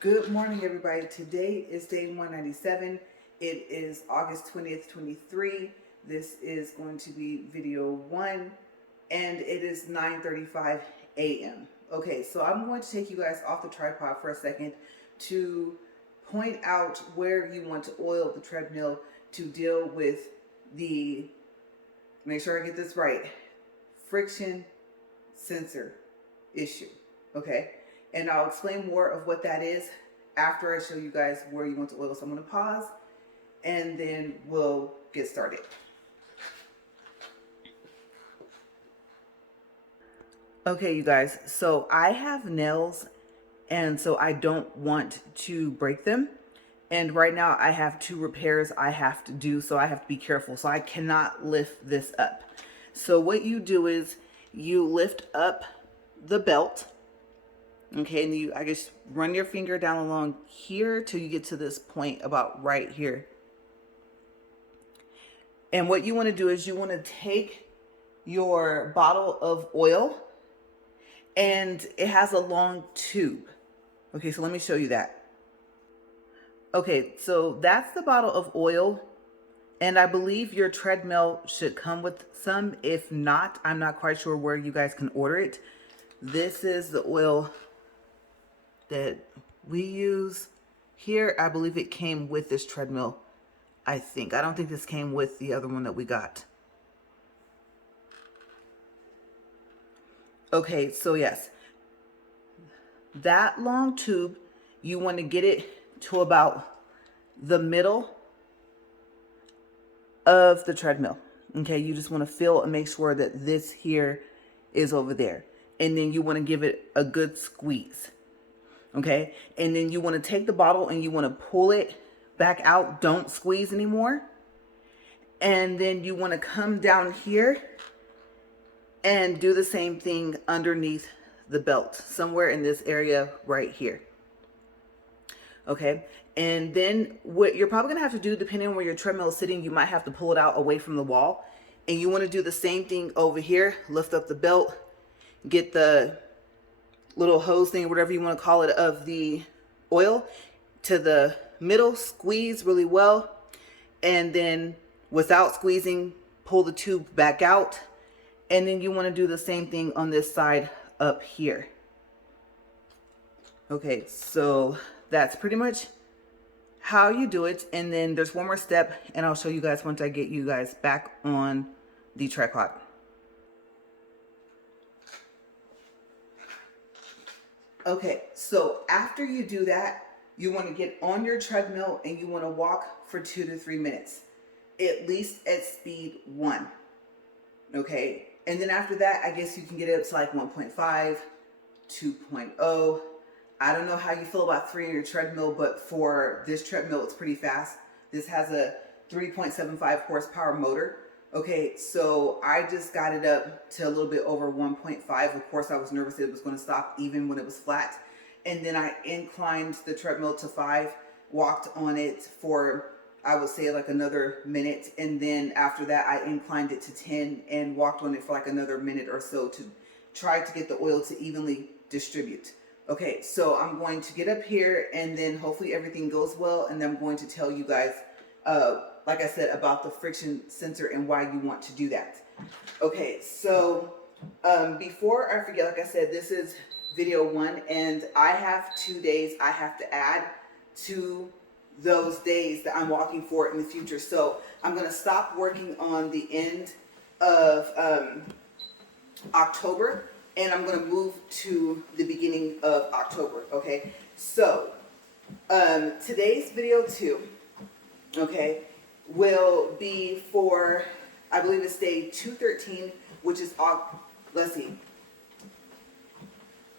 Good morning, everybody. Today is day 197. It is August 20th, 23. This is going to be video 1, and it is 9:35 a.m. Okay, so I'm going to take you guys off the tripod for a second to point out where you want to oil the treadmill to deal with the, make sure I get this right, friction sensor issue. Okay, and I'll explain more of what that is after I show you guys where you want to oil. So I'm going to pause and then we'll get started. Okay, you guys, so I have nails and so I don't want to break them. And right now I have 2 repairs I have to do, so I have to be careful. So I cannot lift this up. So what you do is you lift up the belt. Okay, and you, I guess, run your finger down along here till you get to this point about right here. And what you want to do is you want to take your bottle of oil, and it has a long tube. Okay, so let me show you that. Okay, so that's the bottle of oil, and I believe your treadmill should come with some. If not, I'm not quite sure where you guys can order it. This is the oil that we use here. I believe it came with this treadmill. I don't think this came with the other one that we got. Okay, so yes, that long tube, you want to get it to about the middle of the treadmill. Okay, you just want to feel and make sure that this here is over there, and then you want to give it a good squeeze. Okay, and then you want to take the bottle and you want to pull it back out. Don't squeeze anymore. And then you want to come down here and do the same thing underneath the belt, somewhere in this area right here. Okay, and then what you're probably gonna have to do, depending on where your treadmill is sitting, you might have to pull it out away from the wall. And you want to do the same thing over here. Lift up the belt, get the little hose thing, whatever you want to call it, of the oil to the middle, squeeze really well, and then without squeezing, pull the tube back out. And then you want to do the same thing on this side up here. Okay, so that's pretty much how you do it. And then there's one more step, and I'll show you guys once I get you guys back on the tripod. Okay, so after you do that, you want to get on your treadmill and you want to walk for 2 to 3 minutes, at least at speed 1. Okay, and then after that, I guess you can get it up to like 1.5, 2.0. I don't know how you feel about 3 on your treadmill, but for this treadmill, it's pretty fast. This has a 3.75 horsepower motor. Okay, so I just got it up to a little bit over 1.5. Of course, I was nervous it was going to stop even when it was flat. And then I inclined the treadmill to 5, walked on it for, I would say, like another minute. And then after that, I inclined it to 10 and walked on it for like another minute or so to try to get the oil to evenly distribute. Okay, so I'm going to get up here and then hopefully everything goes well. And then I'm going to tell you guys, like I said, about the friction sensor and why you want to do that. Okay, so before I forget, like I said, this is video 1, and I have 2 days I have to add to those days that I'm walking for in the future. So I'm going to stop working on the end of October, and I'm going to move to the beginning of October. Okay, so today's video 2, okay, will be for, I believe it's day 213, which is, let's see,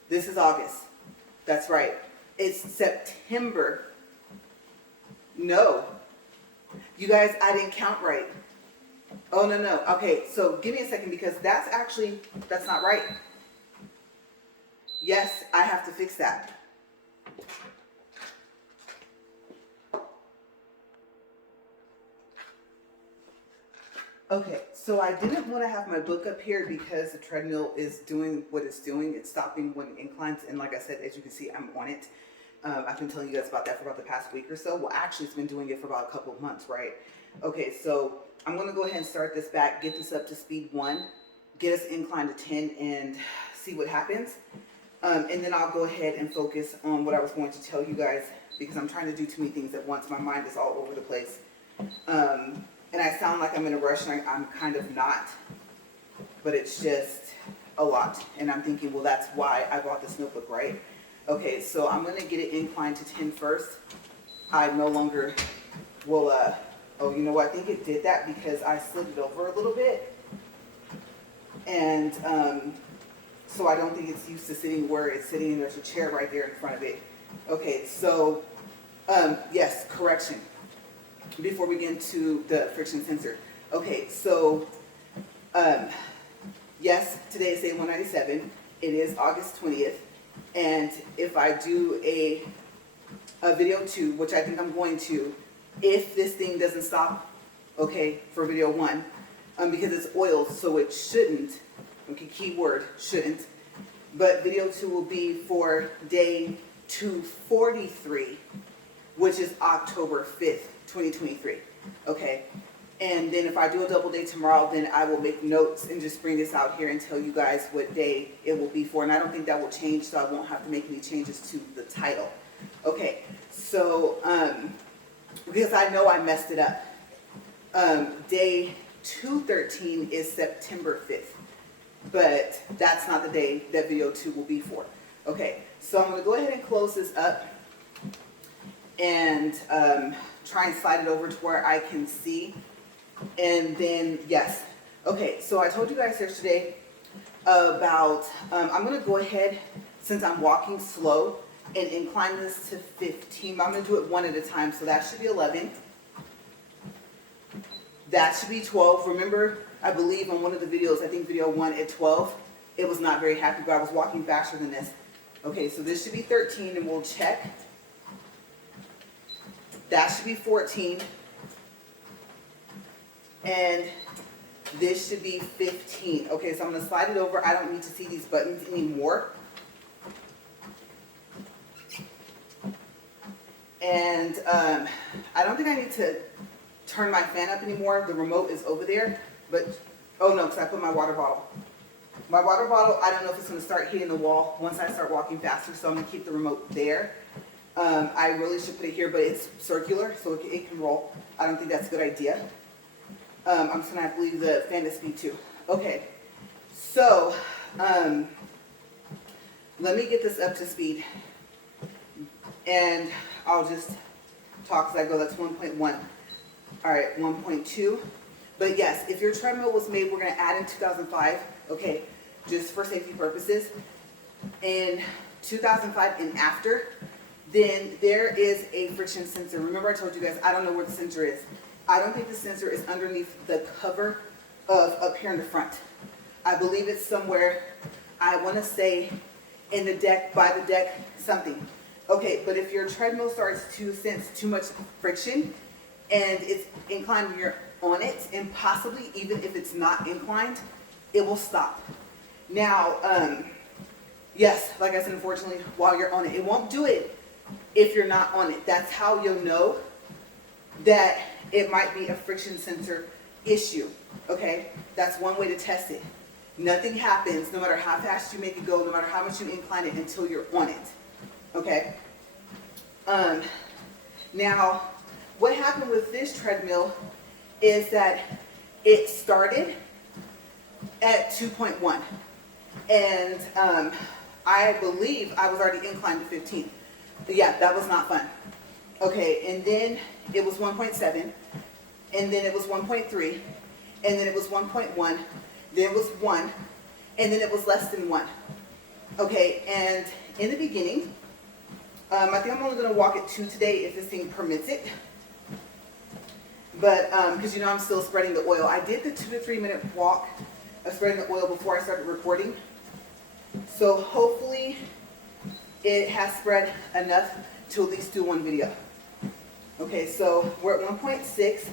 this is August. That's right. It's September. No. You guys, I didn't count right. Oh, no. Okay, so give me a second, because that's not right. Yes, I have to fix that. Okay, so I didn't want to have my book up here because the treadmill is doing what it's doing. It's stopping when it inclines, and like I said, as you can see, I'm on it. I've been telling you guys about that for about the past week or so. Well, actually, it's been doing it for about a couple of months, right? Okay, so I'm going to go ahead and start this back, get this up to speed 1, get us inclined to 10, and see what happens. And then I'll go ahead and focus on what I was going to tell you guys, because I'm trying to do too many things at once. My mind is all over the place. And I sound like I'm in a rush, and I'm kind of not. But it's just a lot. And I'm thinking, well, that's why I bought this notebook, right? Okay, so I'm going to get it inclined to 10 first. I no longer will, oh, you know what? I think it did that because I slid it over a little bit. And so I don't think it's used to sitting where it's sitting, and there's a chair right there in front of it. Okay, so yes, correction. Before we get into the friction sensor. Okay, so yes, today is day 197. It is August 20th. And if I do a video 2, which I think I'm going to, if this thing doesn't stop, okay, for video 1, because it's oiled, so it shouldn't, okay, keyword, shouldn't, but video 2 will be for day 243, which is October 5th, 2023, okay? And then if I do a double day tomorrow, then I will make notes and just bring this out here and tell you guys what day it will be for. And I don't think that will change, so I won't have to make any changes to the title. Okay, so because I know I messed it up. Day 213 is September 5th, but that's not the day that video 2 will be for. Okay, so I'm going to go ahead and close this up and try and slide it over to where I can see. And then, yes. Okay, so I told you guys yesterday about, I'm going to go ahead, since I'm walking slow, and incline this to 15. I'm going to do it one at a time, so that should be 11. That should be 12. Remember, I believe on one of the videos, I think video 1 at 12, it was not very happy, but I was walking faster than this. Okay, so this should be 13, and we'll check. That should be 14. And this should be 15. Okay, so I'm going to slide it over. I don't need to see these buttons anymore. And I don't think I need to turn my fan up anymore. The remote is over there. But, oh no, because I put my water bottle. My water bottle, I don't know if it's going to start hitting the wall once I start walking faster, so I'm going to keep the remote there. I really should put it here, but it's circular, so it can roll. I don't think that's a good idea. I'm just going to have to leave the fan to speed too. Okay, so let me get this up to speed. And I'll just talk as I go. That's 1.1. All right, 1.2. But yes, if your treadmill was made, we're going to add in 2005. Okay, just for safety purposes. In 2005 and after, then there is a friction sensor. Remember I told you guys, I don't know where the sensor is. I don't think the sensor is underneath the cover of up here in the front. I believe it's somewhere, I want to say in the deck, by the deck, something. Okay, but if your treadmill starts to sense too much friction and it's inclined when you're on it, and possibly even if it's not inclined, it will stop. Now, yes, like I said, unfortunately, while you're on it, it won't do it if you're not on it. That's how you'll know that it might be a friction sensor issue, okay? That's one way to test it. Nothing happens, no matter how fast you make it go, no matter how much you incline it, until you're on it, okay? Now, what happened with this treadmill is that it started at 2.1, and I believe I was already inclined to 15. But yeah, that was not fun. Okay, and then it was 1.7, and then it was 1.3, and then it was 1.1, then it was 1, and then it was less than 1. Okay, and in the beginning, I think I'm only going to walk at 2 today if this thing permits it. But, because you know I'm still spreading the oil. I did the 2 to 3 minute walk of spreading the oil before I started recording. So hopefully it has spread enough to at least do one video. Okay, so we're at 1.6,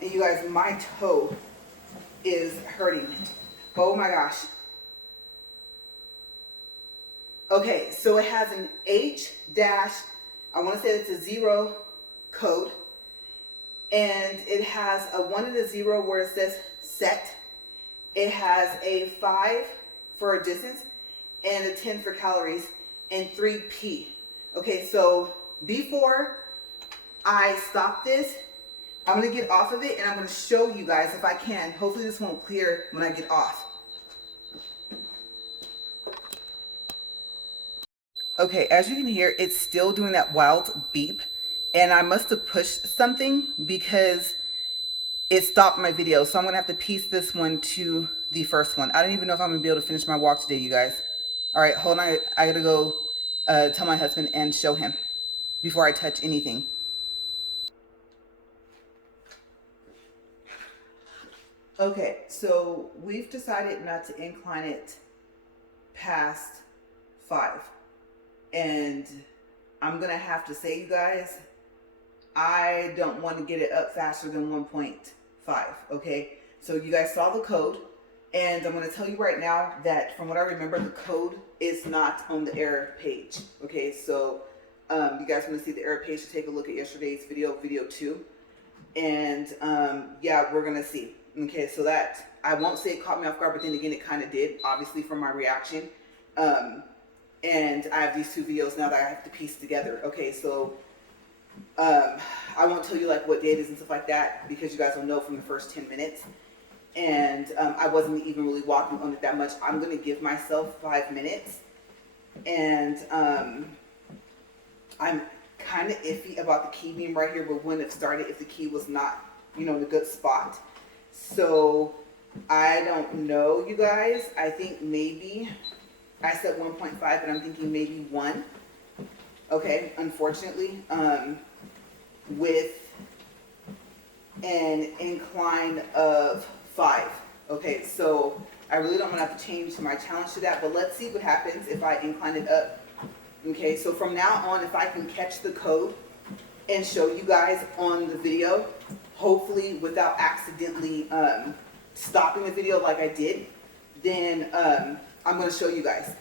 and you guys, my toe is hurting. Oh my gosh. Okay, so it has an H dash, I want to say it's a 0 code, and it has a 1 and a 0 where it says set. It has a 5 for a distance and a 10 for calories and 3P. Okay, so before I stop this, I'm going to get off of it and I'm going to show you guys if I can. Hopefully this won't clear when I get off. Okay, as you can hear, it's still doing that wild beep, and I must have pushed something because it stopped my video. So I'm gonna have to piece this one to the first one. I don't even know if I'm gonna be able to finish my walk today, you guys. All right, hold on. I gotta go tell my husband and show him before I touch anything. Okay, so we've decided not to incline it past 5. And I'm gonna have to say, you guys, I don't want to get it up faster than 1.5. Okay, so you guys saw the code, and I'm going to tell you right now that from what I remember, the code is not on the error page. Okay, so you guys want to see the error page, to take a look at yesterday's video 2, and yeah, we're gonna see. Okay, so that, I won't say it caught me off guard, but then again, it kind of did, obviously, from my reaction. And I have these 2 videos now that I have to piece together. Okay, so I won't tell you like what day it is and stuff like that, because you guys will know from the first 10 minutes. And I wasn't even really walking on it that much. I'm going to give myself 5 minutes. And I'm kind of iffy about the key being right here, but wouldn't have started if the key was not, you know, in a good spot. So I don't know, you guys. I think maybe I said 1.5, but I'm thinking maybe 1. Okay, unfortunately, with an incline of 5. Okay, so I really don't want to have to change my challenge to that, but let's see what happens if I incline it up. Okay, so from now on, if I can catch the code and show you guys on the video, hopefully without accidentally stopping the video like I did, then I'm going to show you guys.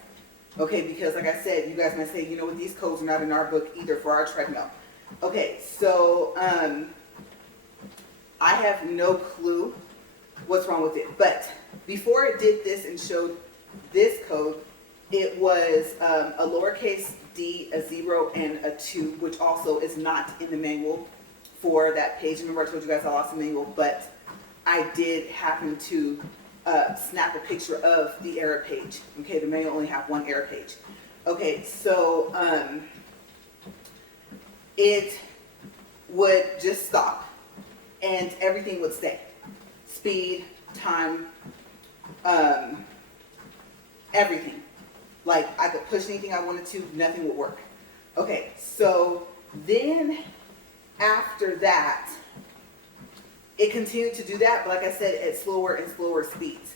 Okay, because like I said, you guys might say, you know what, these codes are not in our book either for our treadmill. Okay, so I have no clue what's wrong with it. But before it did this and showed this code, it was a lowercase d, a 0, and a 2, which also is not in the manual for that page. Remember I told you guys I lost the manual, but I did happen to snap a picture of the error page. Okay, the manual only have 1 error page. Okay, so it would just stop and everything would stay. Speed, time, everything. Like I could push anything I wanted to, nothing would work. Okay, so then after that, it continued to do that, but like I said, at slower and slower speeds.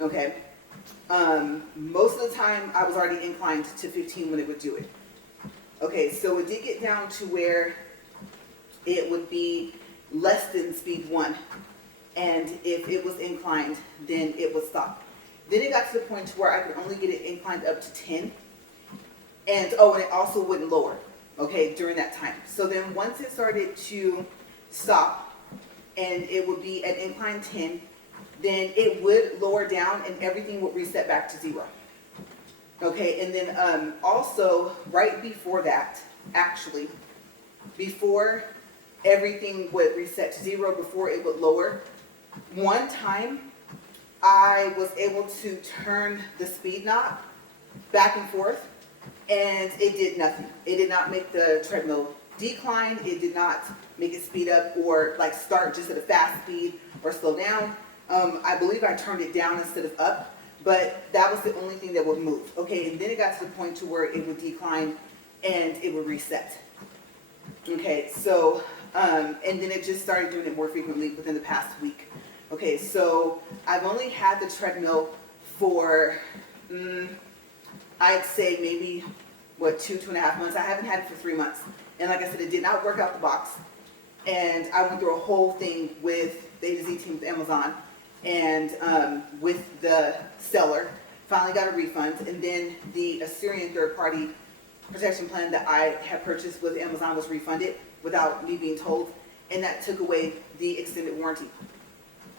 Okay. Most of the time, I was already inclined to 15 when it would do it. Okay, so it did get down to where it would be less than speed 1. And if it was inclined, then it would stop. Then it got to the point to where I could only get it inclined up to 10. And, oh, and it also wouldn't lower, okay, during that time. So then once it started to stop, and it would be at incline 10, then it would lower down and everything would reset back to 0. Okay, and then also right before that, actually, before everything would reset to 0, before it would lower, one time I was able to turn the speed knob back and forth, and it did nothing. It did not make the treadmill decline. It did not make it speed up or like start just at a fast speed or slow down. I believe I turned it down instead of up, but that was the only thing that would move. Okay, and then it got to the point to where it would decline and it would reset. Okay, so, and then it just started doing it more frequently within the past week. Okay, so I've only had the treadmill for, I'd say maybe, what, 2.5 months. I haven't had it for 3 months. And like I said, it did not work out the box. And I went through a whole thing with the A to Z team with Amazon and with the seller finally got a refund, and then the Assyrian third-party protection plan that I had purchased with Amazon was refunded without me being told, and that took away the extended warranty.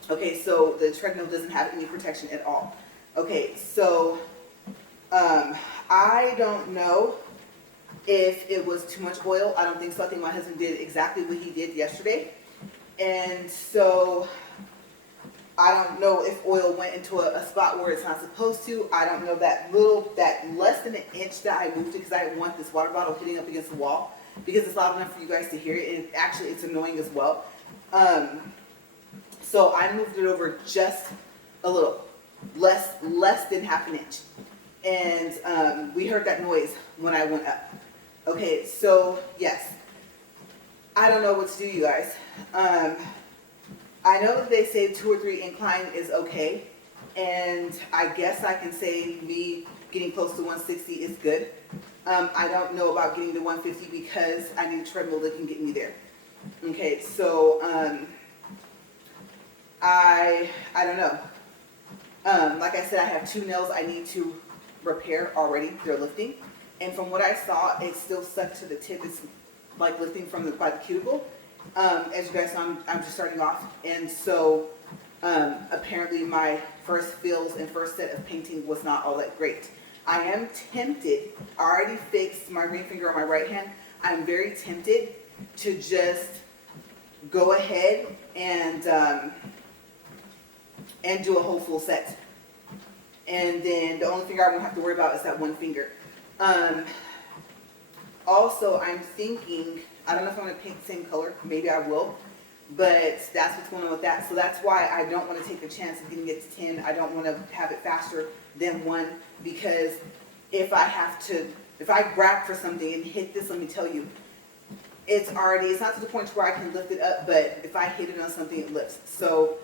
Okay, so the treadmill doesn't have any protection at all. Okay, so I don't know if it was too much oil. I don't think so. I think my husband did exactly what he did yesterday. And so I don't know if oil went into a spot where it's not supposed to. I don't know that less than an inch that I moved it, because I didn't want this water bottle hitting up against the wall, because it's loud enough for you guys to hear it, and actually it's annoying as well. So I moved it over just a little, less than half an inch. And we heard that noise when I went up. Okay, so yes, I don't know what to do, you guys. I know that they say 2 or 3 incline is okay, and I guess I can say me getting close to 160 is good. I don't know about getting to 150 because I need a treadmill that can get me there. Okay, so I don't know. Like I said, I have 2 nails I need to repair already. They're lifting, and from what I saw, it's still stuck to the tip. It's like lifting from by the cuticle. As you guys know, I'm just starting off, and so apparently my first fills and first set of painting was not all that great. I am tempted. I already fixed my ring finger on my right hand. I'm very tempted to just go ahead and do a whole full set, and then the only finger I won't have to worry about is that one finger. Also, I'm thinking, I don't know if I'm going to paint the same color. Maybe I will. But that's what's going on with that. So that's why I don't want to take a chance of getting it to 10. I don't want to have it faster than 1. Because if I grab for something and hit this, let me tell you, it's not to the point where I can lift it up. But if I hit it on something, it lifts. So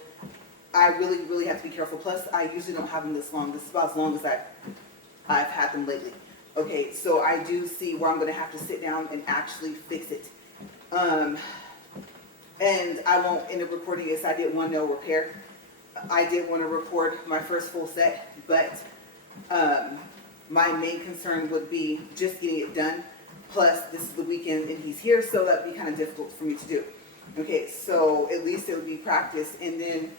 I really, really have to be careful. Plus, I usually don't have them this long. This is about as long as I've had them lately. Okay, so I do see where I'm going to have to sit down and actually fix it. And I won't end up recording this. I did 1 nail repair. I did want to record my first full set, but my main concern would be just getting it done. Plus, this is the weekend and he's here, so that would be kind of difficult for me to do. Okay, so at least it would be practice. And then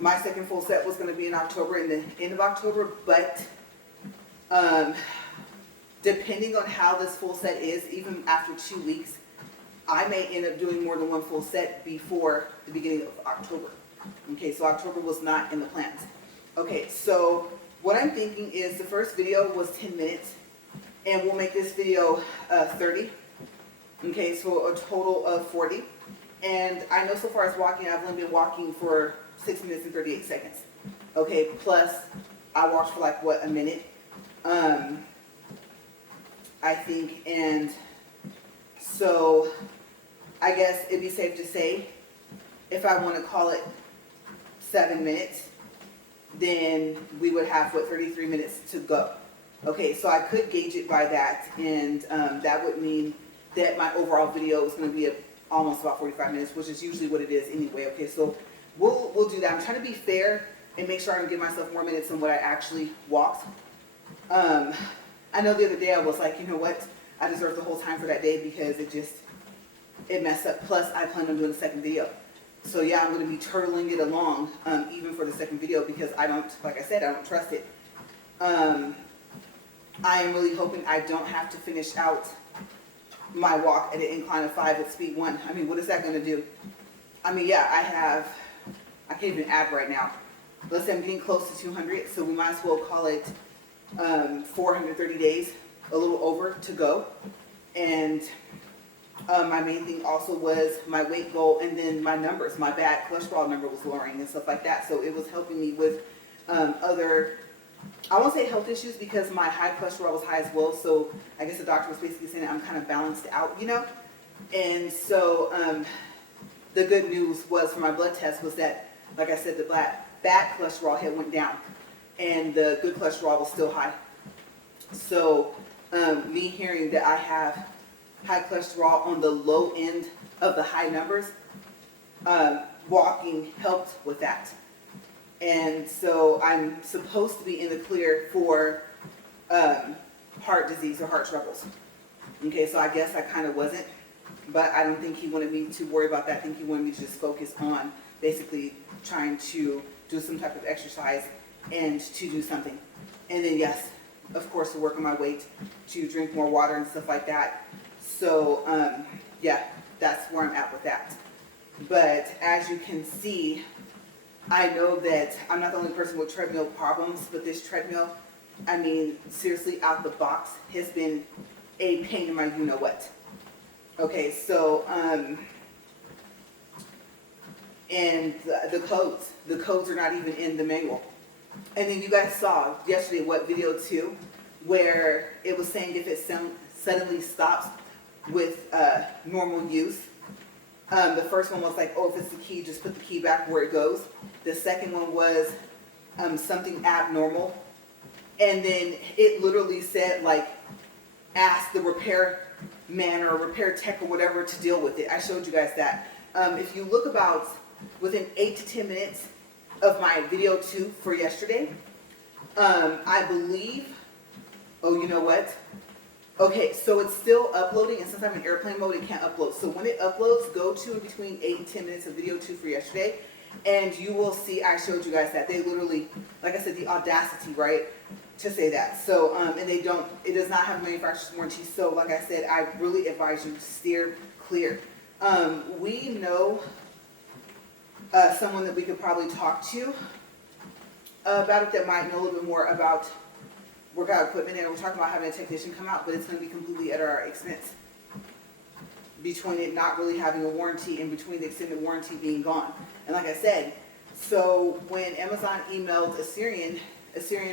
my second full set was going to be in October, in the end of October, but depending on how this full set is, even after 2 weeks, I may end up doing more than 1 full set before the beginning of October. Okay, so October was not in the plans. Okay, so what I'm thinking is the first video was 10 minutes, and we'll make this video 30. Okay, so a total of 40. And I know so far as walking, I've only been walking for 6 minutes and 38 seconds. Okay, plus I walked for like, what, a minute? I think, and so I guess it'd be safe to say, if I want to call it 7 minutes, then we would have, what, 33 minutes to go. Okay, so I could gauge it by that, and that would mean that my overall video is going to be almost about 45 minutes, which is usually what it is anyway. Okay, so we'll do that. I'm trying to be fair and make sure I don't give myself more minutes than what I actually walked. I know the other day I was like, you know what, I deserve the whole time for that day because it messed up. Plus, I plan on doing a second video. So yeah, I'm going to be turtling it along, even for the second video, because like I said, I don't trust it. I am really hoping I don't have to finish out my walk at an incline of 5 at speed 1. I mean, what is that going to do? I mean, yeah, I can't even add right now. Let's say I'm getting close to 200, so we might as well call it 430 days, a little over to go. And my main thing also was my weight goal, and then my numbers. My bad cholesterol number was lowering and stuff like that. So it was helping me with other, I won't say health issues, because my high cholesterol was high as well. So I guess the doctor was basically saying that I'm kind of balanced out, you know. And so the good news was for my blood test was that, like I said, the bad cholesterol had went down, and the good cholesterol was still high. So me hearing that I have high cholesterol on the low end of the high numbers, walking helped with that. And so I'm supposed to be in the clear for heart disease or heart troubles. Okay, so I guess I kind of wasn't, but I don't think he wanted me to worry about that. I think he wanted me to just focus on basically trying to do some type of exercise and to do something. And then yes, of course, to work on my weight, to drink more water and stuff like that. So yeah, that's where I'm at with that. But as you can see, I know that I'm not the only person with treadmill problems, but this treadmill, I mean, seriously, out the box, has been a pain in my you-know-what. Okay, so, and the codes are not even in the manual. And then you guys saw yesterday, what, video 2, where it was saying if it suddenly stops with normal use. The first one was like, oh, if it's the key, just put the key back where it goes. The second one was something abnormal. And then it literally said, like, ask the repair man or repair tech or whatever to deal with it. I showed you guys that. If you look about within 8 to 10 minutes of my video 2 for yesterday, I believe, oh, you know what? Okay, so it's still uploading, and since I'm in airplane mode, it can't upload. So when it uploads, go to between 8 and 10 minutes of video 2 for yesterday, and you will see I showed you guys that. They literally, like I said, the audacity, right, to say that. So, and they don't, it does not have a manufacturer's warranty. So, like I said, I really advise you to steer clear. We know someone that we could probably talk to about it that might know a little bit more about workout equipment, and we're talking about having a technician come out, but it's going to be completely at our expense. Between it not really having a warranty and between the extended warranty being gone. And like I said, so when Amazon emailed Assyrian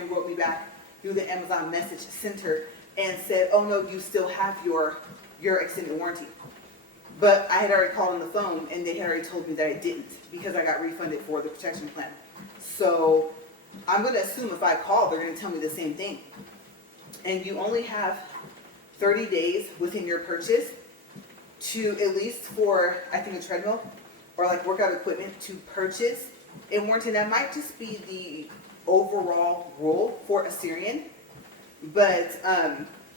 wrote me back through the Amazon message center and said, oh no, you still have your extended warranty. But I had already called on the phone and they had already told me that I didn't because I got refunded for the protection plan. So I'm going to assume if I call, they're going to tell me the same thing. And you only have 30 days within your purchase to, at least for, I think, a treadmill or like workout equipment, to purchase a warranty. That might just be the overall rule for Assyrian. But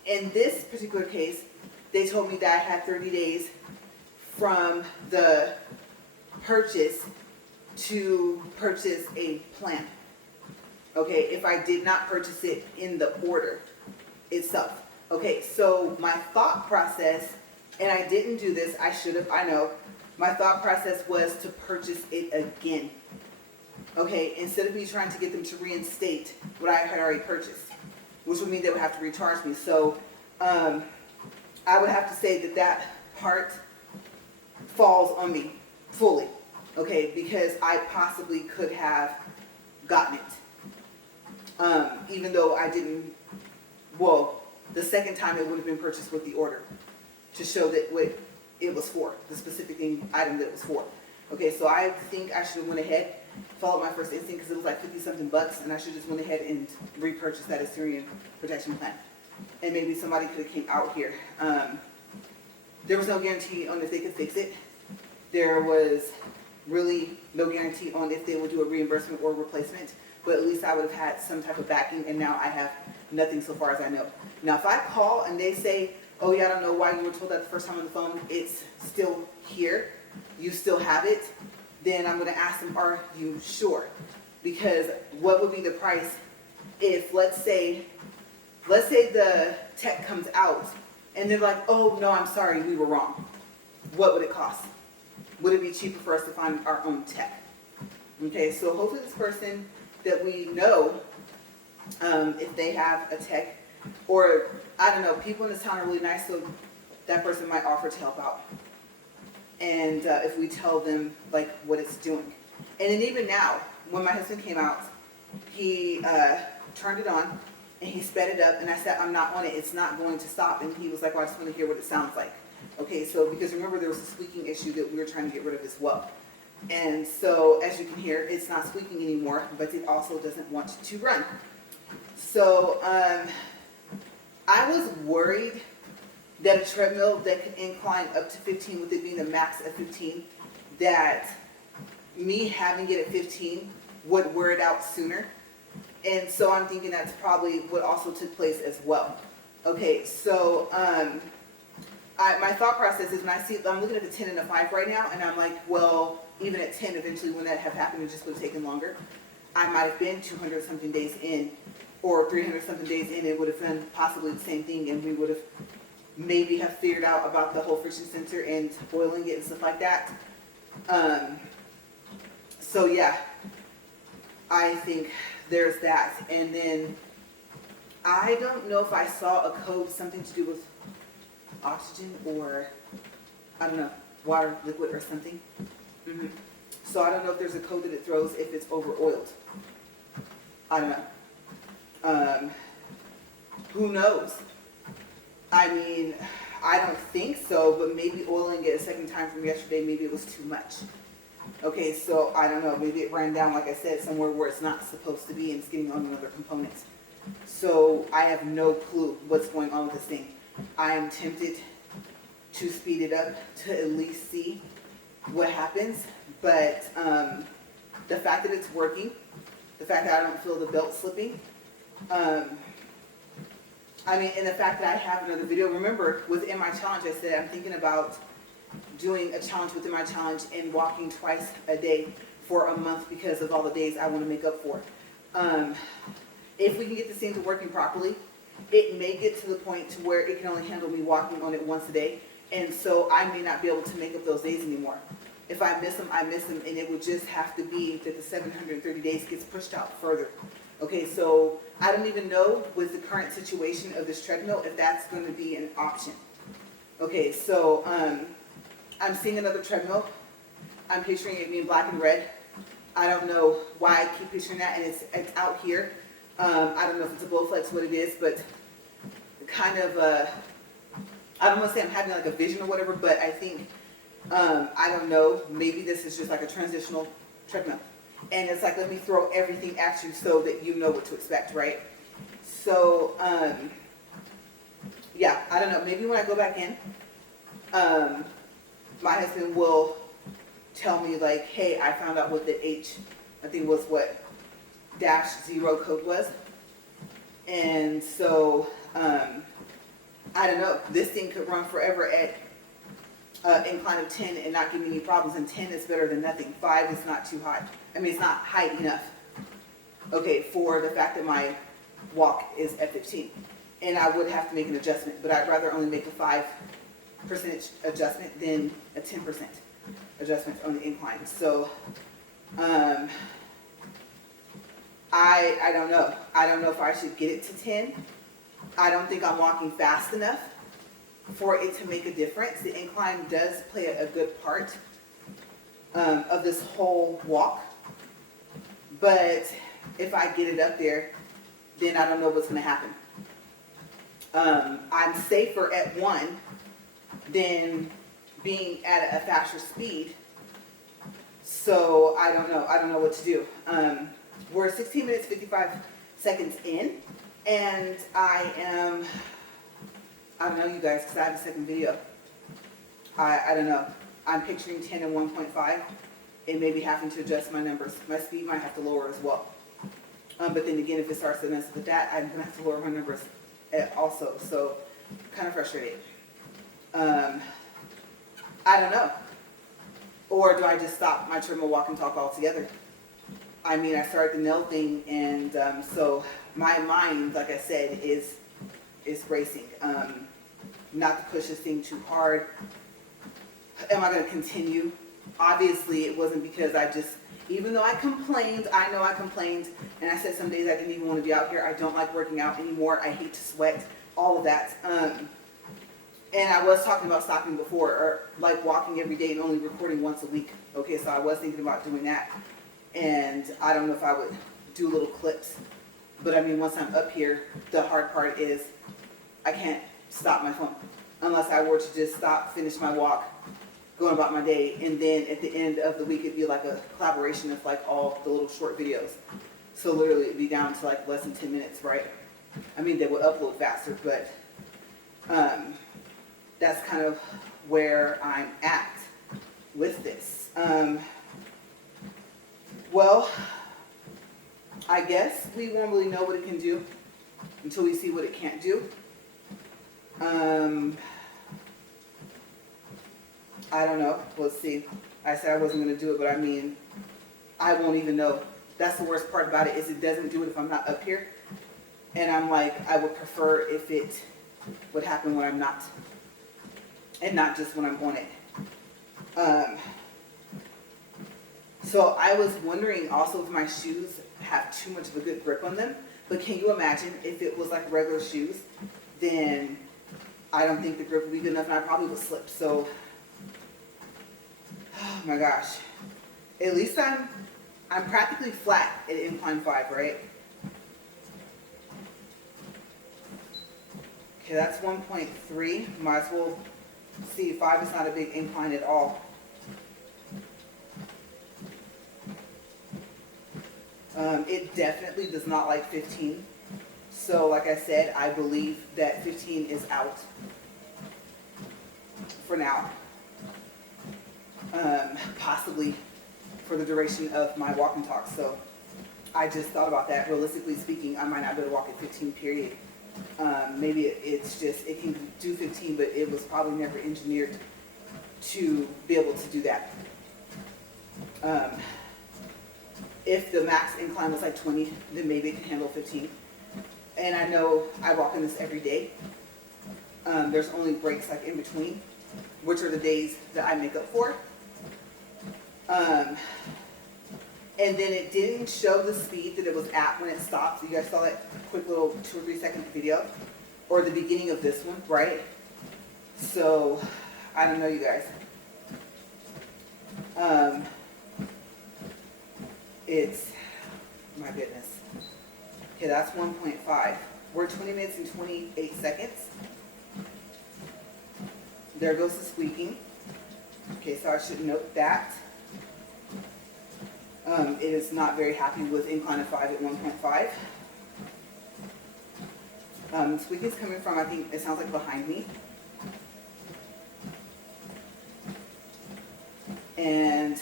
in this particular case, they told me that I had 30 days from the purchase to purchase a plan. Okay, if I did not purchase it in the order itself. Okay, so my thought process, and I didn't do this, I should have, I know. My thought process was to purchase it again. Okay, instead of me trying to get them to reinstate what I had already purchased, which would mean they would have to recharge me. So I would have to say that that part falls on me fully. Okay, because I possibly could have gotten it. Even though I didn't, well, the second time it would have been purchased with the order to show that what it was for, the specific item that it was for. Okay, so I think I should have went ahead, followed my first instinct because it was like 50-something bucks, and I should just went ahead and repurchased that Assyrian protection plan. And maybe somebody could have came out here. There was no guarantee on if they could fix it. There was really no guarantee on if they would do a reimbursement or replacement. But at least I would have had some type of backing, and now I have nothing so far as I know. Now, if I call and they say, oh yeah, I don't know why you were told that the first time on the phone, it's still here, you still have it, then I'm going to ask them, are you sure? Because what would be the price if, let's say the tech comes out and they're like, oh no, I'm sorry, we were wrong. What would it cost? Would it be cheaper for us to find our own tech? Okay, so hopefully this person that we know, if they have a tech, or I don't know, people in this town are really nice, so that person might offer to help out. And if we tell them like what it's doing. And then even now, when my husband came out, he turned it on and he sped it up, and I said, I'm not on it, it's not going to stop. And he was like, well, I just want to hear what it sounds like. Okay, so because remember there was a squeaking issue that we were trying to get rid of as well. And so, as you can hear, it's not squeaking anymore, but it also doesn't want to run. So, I was worried that a treadmill that could incline up to 15, with it being the max at 15, that me having it at 15 would wear it out sooner. And so I'm thinking that's probably what also took place as well. Okay, so my thought process is when I see, I'm looking at the 10 and the 5 right now, and I'm like, well, even at 10, eventually when that have happened, it just would have taken longer. I might have been 200 something days in, or 300 something days in, it would have been possibly the same thing, and we would have maybe have figured out about the whole friction sensor and oiling it and stuff like that. So yeah, I think there's that. And then I don't know if I saw a code, something to do with oxygen or, I don't know, water, liquid or something. So I don't know if there's a code that it throws if it's over oiled. I don't know. Who knows? I mean, I don't think so, but maybe oiling it a second time from yesterday, maybe it was too much. Okay, so I don't know, maybe it ran down, like I said, somewhere where it's not supposed to be and it's getting on another component. So I have no clue what's going on with this thing. I am tempted to speed it up to at least see what happens, but the fact that it's working, the fact that I don't feel the belt slipping, I mean, and the fact that I have another video. Remember, within my challenge, I said I'm thinking about doing a challenge within my challenge and walking twice a day for a month because of all the days I want to make up for. If we can get this thing to working properly, it may get to the point to where it can only handle me walking on it once a day, and so I may not be able to make up those days anymore. If I miss them, I miss them, and it would just have to be that the 730 days gets pushed out further. Okay, so I don't even know with the current situation of this treadmill if that's going to be an option. Okay, so I'm seeing another treadmill. I'm picturing it being black and red. I don't know why I keep picturing that, and it's out here. I don't know if it's a Bowflex, what it is, but kind of, I don't want to say I'm having like a vision or whatever, but I think, I don't know, maybe this is just like a transitional treadmill. And it's like, let me throw everything at you so that you know what to expect, right? So, yeah, I don't know. Maybe when I go back in, my husband will tell me like, hey, I found out what the H, I think was what, -0 code was. And so, I don't know, this thing could run forever at incline of 10 and not give me any problems, and 10 is better than nothing. 5 is not too high. I mean, it's not high enough, okay, for the fact that my walk is at 15. And I would have to make an adjustment, but I'd rather only make a 5% adjustment than a 10% adjustment on the incline. So, I don't know. I don't know if I should get it to 10. I don't think I'm walking fast enough for it to make a difference. The incline does play a good part of this whole walk. But if I get it up there, then I don't know what's going to happen. I'm safer at 1 than being at a faster speed. So I don't know. I don't know what to do. We're 16 minutes, 55 seconds in. And I don't know, you guys, because I have a second video. I don't know. I'm picturing 10 and 1.5 and maybe having to adjust my numbers. My speed might have to lower as well. But then again, if it starts to mess with that, I'm going to have to lower my numbers also. So, kind of frustrated. I don't know. Or do I just stop my treadmill walk and talk altogether? I mean, I started the nail thing, and so my mind, like I said, is racing. Not to push this thing too hard. Am I going to continue? Obviously, it wasn't because I just, even though I complained, I know I complained, and I said some days I didn't even want to be out here. I don't like working out anymore. I hate to sweat, all of that. And I was talking about stopping before, or like walking every day and only recording once a week. Okay, so I was thinking about doing that. And I don't know if I would do little clips. But I mean, once I'm up here, the hard part is I can't stop my phone. Unless I were to just stop, finish my walk, going about my day, and then at the end of the week it'd be like a collaboration of like all the little short videos. So literally it'd be down to like less than 10 minutes, right? I mean, they would upload faster, but that's kind of where I'm at with this. Well, I guess we won't really know what it can do until we see what it can't do. I don't know. Let's see. I said I wasn't going to do it, but I mean, I won't even know. That's the worst part about it, is it doesn't do it if I'm not up here. And I'm like, I would prefer if it would happen when I'm not. And not just when I'm on it. So I was wondering also if my shoes have too much of a good grip on them. But can you imagine if it was like regular shoes, then I don't think the grip would be good enough and I probably would slip. So, oh my gosh. At least I'm practically flat at incline 5, right? Okay, that's 1.3. Might as well see, 5 is not a big incline at all. It definitely does not like 15. So like I said, I believe that 15 is out for now. Possibly for the duration of my walk and talk. So I just thought about that. Realistically speaking, I might not be able to walk at 15, period. Maybe it's just, it can do 15, but it was probably never engineered to be able to do that. If the max incline was like 20, then maybe it can handle 15. And I know I walk in this every day. There's only breaks like in between, which are the days that I make up for. And then it didn't show the speed that it was at when it stopped. So you guys saw that quick little 2 or 3 second video, or the beginning of this one, right? So I don't know, you guys. It's, my goodness. Okay, that's 1.5. We're 20 minutes and 28 seconds. There goes the squeaking. Okay, so I should note that. It is not very happy with incline of 5 at 1.5. Squeaking is coming from, I think, it sounds like behind me. And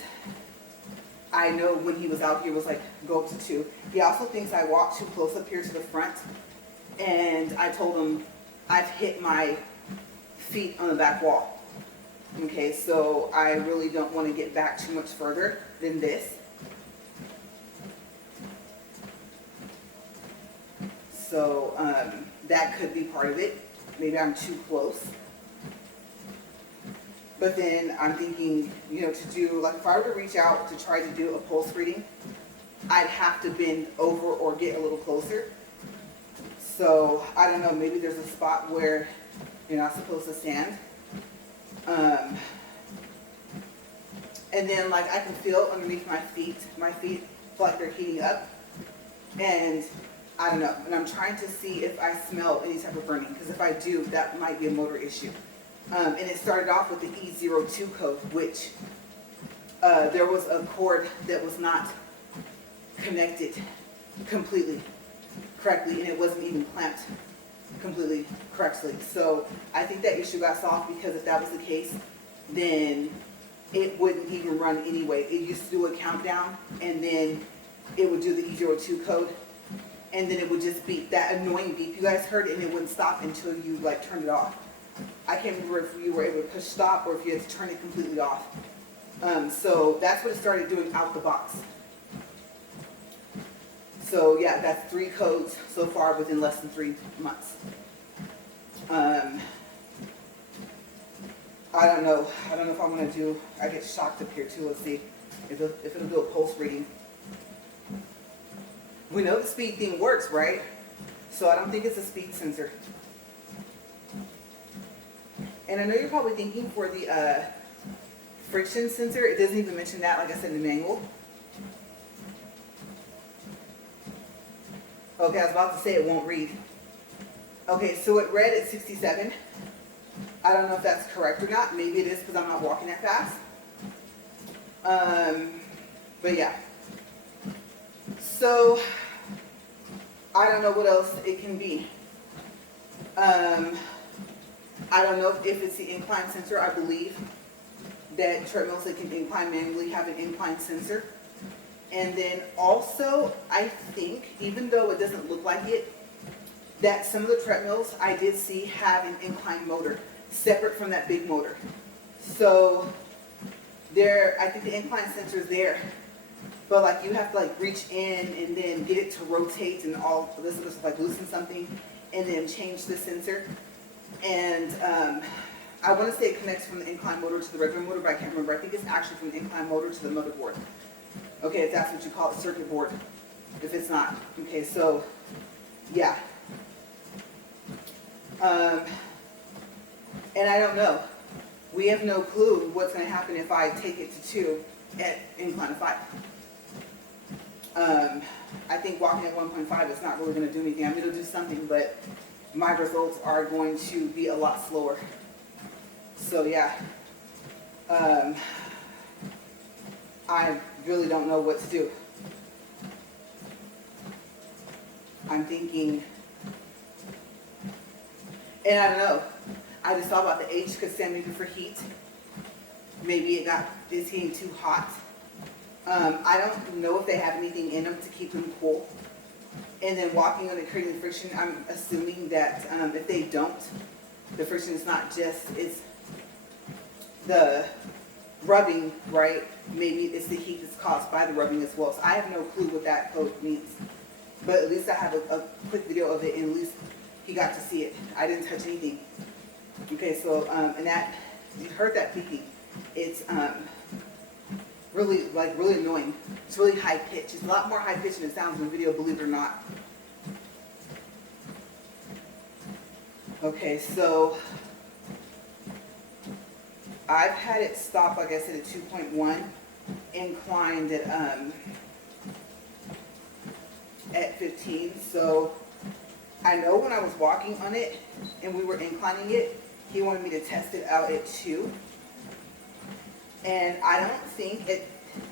I know when he was out here was like, go up to 2. He also thinks I walk too close up here to the front. And I told him I've hit my feet on the back wall. Okay, so I really don't want to get back too much further than this. So that could be part of it. Maybe I'm too close. But then I'm thinking, you know, to do, like if I were to reach out to try to do a pulse reading, I'd have to bend over or get a little closer. So I don't know, maybe there's a spot where you're not supposed to stand. And then like I can feel underneath my feet feel like they're heating up. And I don't know, and I'm trying to see if I smell any type of burning, because if I do, that might be a motor issue. And it started off with the E02 code, which there was a cord that was not connected completely correctly, and it wasn't even clamped completely correctly. So I think that issue got solved, because if that was the case, then it wouldn't even run anyway. It used to do a countdown, and then it would do the E02 code, and then it would just beep, that annoying beep you guys heard, and it wouldn't stop until you like turned it off. I can't remember if you were able to push stop or if you had to turn it completely off. So that's what it started doing out the box. So yeah, that's 3 codes so far within less than 3 months. I don't know. I don't know if I'm going to do, I get shocked up here too. Let's see if it'll do a pulse reading. We know the speed thing works, right? So I don't think it's a speed sensor. And I know you're probably thinking for the friction sensor, it doesn't even mention that, like I said in the manual. Okay, I was about to say it won't read. Okay, so it read at 67. I don't know if that's correct or not. Maybe it is because I'm not walking that fast. But yeah. So, I don't know what else it can be. I don't know if it's the incline sensor. I believe that treadmills that can incline manually have an incline sensor. And then also, I think, even though it doesn't look like it, that some of the treadmills I did see have an incline motor separate from that big motor. So there, I think the incline sensor is there, but like you have to like reach in and then get it to rotate and all this is like loosen something and then change the sensor. And I want to say it connects from the incline motor to the regular motor, but I can't remember. I think it's actually from the incline motor to the motherboard. Okay, if that's what you call it, circuit board. If it's not. Okay, so yeah. And I don't know. We have no clue what's going to happen if I take it to 2 at incline of 5. I think walking at 1.5 is not really going to do anything. I mean, it'll do something, but my results are going to be a lot slower. So yeah, I really don't know what to do. I'm thinking, and I don't know. I just thought about the H could stand maybe for heat. Maybe it's getting too hot. I don't know if they have anything in them to keep them cool. And then walking on it, creating friction, I'm assuming that if they don't, the friction is not just, it's the rubbing, right? Maybe it's the heat that's caused by the rubbing as well. So I have no clue what that code means. But at least I have a quick video of it, and at least he got to see it. I didn't touch anything. Okay, so, and that, you heard that beeping. It's really annoying. It's really high pitch. It's a lot more high pitch than it sounds in the video, believe it or not. Okay, so I've had it stop, like I said, at 2.1, inclined at 15. So I know when I was walking on it and we were inclining it, he wanted me to test it out at 2. And I don't think at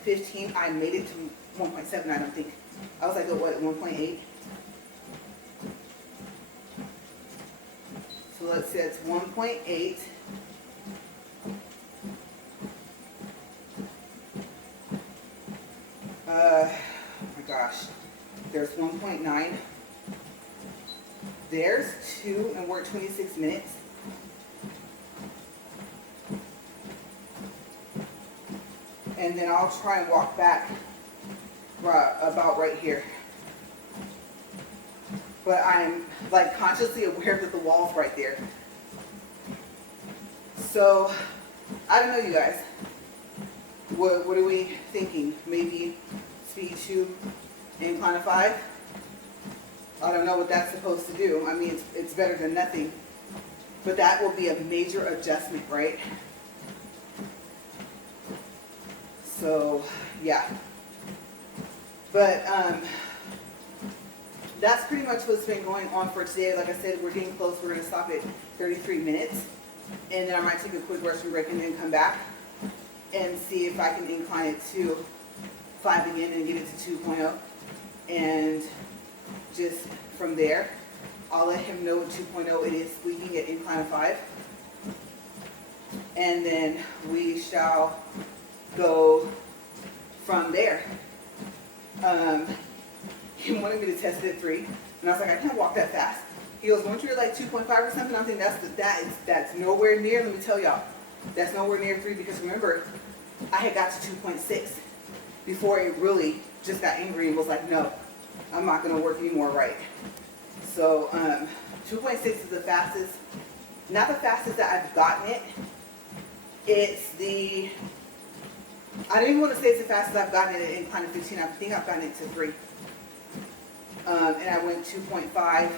15 I made it to 1.7, I don't think. I was like, oh, what, 1.8? So let's say it's 1.8. Oh my gosh. There's 1.9. There's 2, and we're at 26 minutes. And then I'll try and walk back about right here. But I'm like consciously aware that the wall's right there. So I don't know, you guys. What are we thinking? Maybe speed 2, incline of 5? I don't know what that's supposed to do. I mean, it's better than nothing. But that will be a major adjustment, right? So, yeah. But that's pretty much what's been going on for today. Like I said, we're getting close. We're going to stop at 33 minutes. And then I might take a quick restroom break and then come back and see if I can incline it to 5 again and get it to 2.0. And just from there, I'll let him know at 2.0 it is squeaking at incline of 5. And then we shall go from there. He wanted me to test it at 3, and I was like, I can't walk that fast. He goes, weren't you at like 2.5 or something? I'm thinking that's nowhere near. Let me tell y'all, that's nowhere near 3, because remember, I had got to 2.6 before it really just got angry and was like, no, I'm not going to work anymore, right? So 2.6 is the fastest, not the fastest that I've gotten it. It's the, I don't even want to say it's the fastest I've gotten it at incline of 15. I think I've gotten it to 3. And I went 2.5,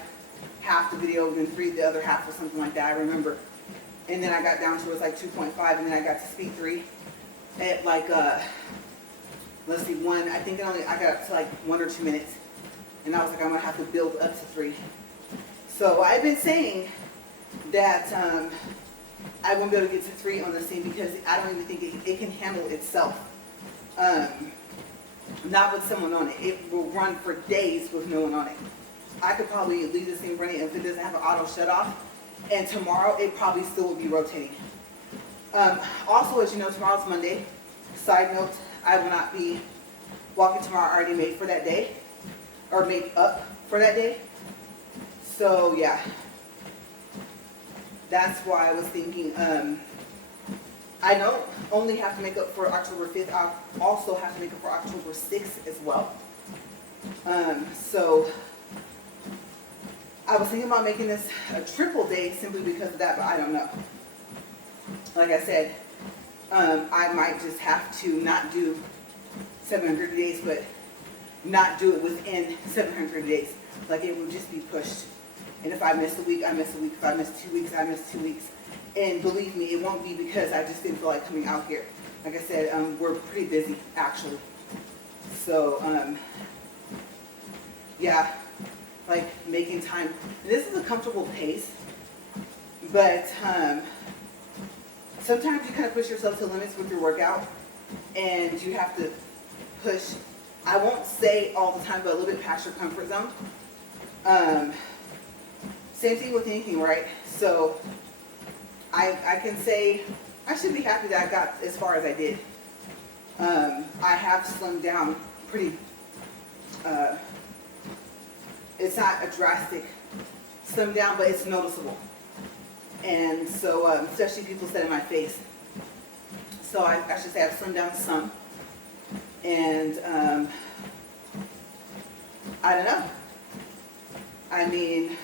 half the video, and then 3 the other half or something like that, I remember. And then I got down to it was like 2.5, and then I got to speed 3 at like, let's see, 1, I think I got up to like 1 or 2 minutes. And I was like, I'm going to have to build up to 3. So I've been saying that I won't be able to get to 3 on this thing because I don't even think it can handle itself. Not with someone on it. It will run for days with no one on it. I could probably leave this thing running if it doesn't have an auto shut off. And tomorrow it probably still will be rotating. Also, as you know, tomorrow's Monday. Side note, I will not be walking tomorrow. I already made for that day. or make up for that day. So yeah, that's why I was thinking, I don't only have to make up for October 5th, I also have to make up for October 6th as well. So I was thinking about making this a triple day simply because of that, but I don't know. Like I said, I might just have to not do 700 days, but not do it within 700 days. Like it will just be pushed. And if I miss a week, I miss a week. If I miss 2 weeks, I miss 2 weeks. And believe me, it won't be because I just didn't feel like coming out here. Like I said, we're pretty busy actually. So yeah, like making time. This is a comfortable pace, but sometimes you kind of push yourself to limits with your workout, and you have to push, I won't say all the time, but a little bit past your comfort zone. Same thing with anything, right? So I can say I should be happy that I got as far as I did. I have slimmed down pretty, it's not a drastic slim down, but it's noticeable. And so, especially people said in my face. So I should say I've slimmed down some. And I don't know. I mean,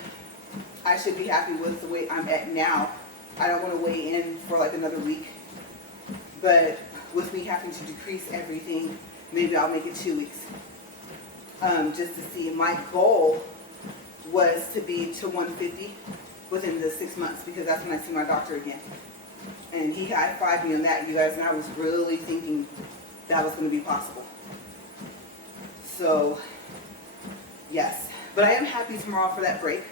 I should be happy with the weight I'm at now. I don't want to weigh in for like another week. But with me having to decrease everything, maybe I'll make it 2 weeks. Just to see. My goal was to be to 150 within the 6 months, because that's when I see my doctor again. And he high-fived me on that, you guys, and I was really thinking that was going to be possible. So, yes. But I am happy tomorrow for that break.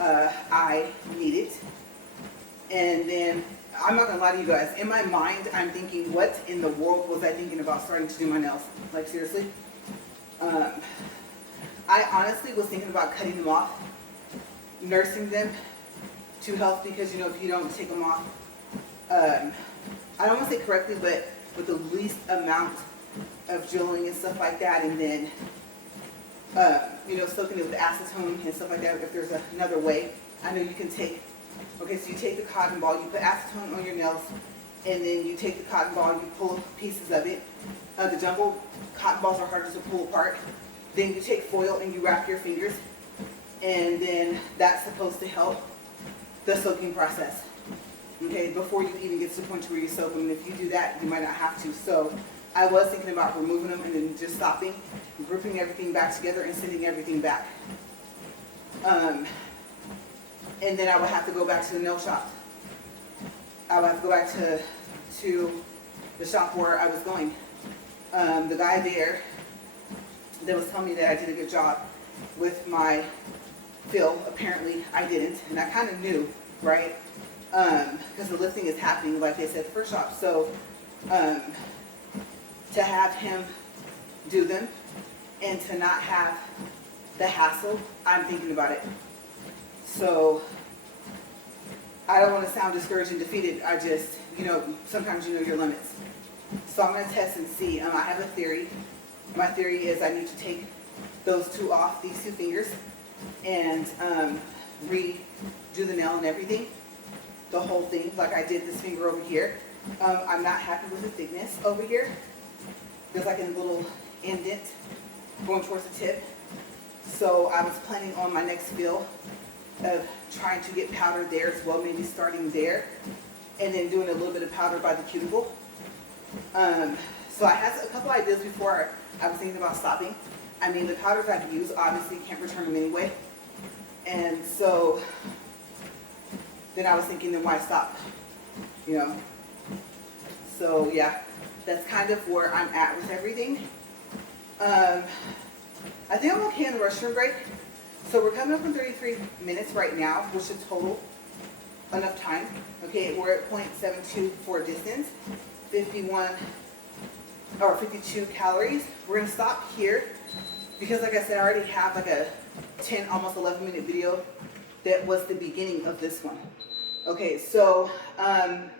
I need it. And then, I'm not going to lie to you guys, in my mind, I'm thinking, what in the world was I thinking about starting to do my nails? Like, seriously? I honestly was thinking about cutting them off, nursing them to health, because, you know, if you don't take them off, I don't want to say correctly, but with the least amount of drilling and stuff like that, and then, you know, soaking it with acetone and stuff like that, if there's another way. I know you can take, okay, so you take the cotton ball, you put acetone on your nails, and then you take the cotton ball, you pull pieces of it. The jumbo cotton balls are harder to pull apart. Then you take foil and you wrap your fingers, and then that's supposed to help the soaking process. Okay, before you even get to the point where you soak them, and if you do that, you might not have to. So I was thinking about removing them and then just stopping, grouping everything back together and sending everything back. And then I would have to go back to the nail shop. I would have to go back to the shop where I was going. The guy there that was telling me that I did a good job with my fill, apparently I didn't, and I kind of knew, right? Because the lifting is happening, like they said, at the first shop. So to have him do them and to not have the hassle, I'm thinking about it. So I don't want to sound discouraged and defeated. I just, you know, sometimes you know your limits. So I'm going to test and see. I have a theory. My theory is I need to take those two off, these two fingers, and redo the nail and everything, the whole thing, like I did this finger over here. I'm not happy with the thickness over here. There's like a little indent going towards the tip. So I was planning on my next fill of trying to get powder there as well, maybe starting there, and then doing a little bit of powder by the cuticle. So I had a couple ideas before I was thinking about stopping. I mean, the powders I've used obviously can't return them anyway. And so then I was thinking, then why stop? You know? So yeah, that's kind of where I'm at with everything. I think I'm okay in the restroom break. So we're coming up on 33 minutes right now, which should total enough time. Okay, we're at 0.72 for distance, 51 or 52 calories. We're gonna stop here because, like I said, I already have like a 10, almost 11-minute video that was the beginning of this one. Okay, so I'm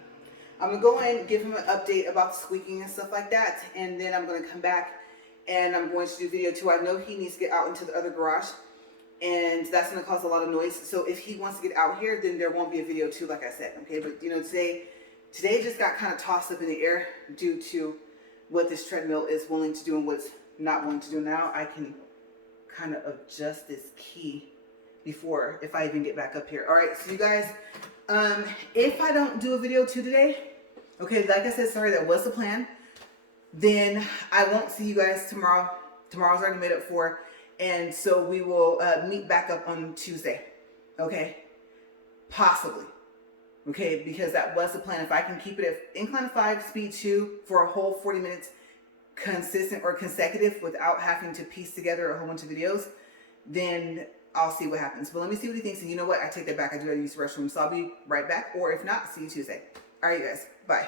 gonna go in, give him an update about the squeaking and stuff like that, and then I'm gonna come back and I'm going to do video 2. I know he needs to get out into the other garage, and that's going to cause a lot of noise. So if he wants to get out here, then there won't be a video 2, like I said. Okay, but you know, today just got kind of tossed up in the air due to what this treadmill is willing to do and what's not willing to do. Now I can kind of adjust this key before, if I even get back up here. All right, so you guys, if I don't do a video 2 today, okay, like I said, sorry, that was the plan. Then I won't see you guys tomorrow. Tomorrow's already made up for, and so we will meet back up on Tuesday. Okay, possibly. Okay, because that was the plan. If I can keep it at incline 5, speed 2 for a whole 40 minutes, consistent or consecutive, without having to piece together a whole bunch of videos, then I'll see what happens. But let me see what he thinks. And you know what? I take that back. I do have to use the restroom. So I'll be right back. Or if not, see you Tuesday. All right, you guys. Bye.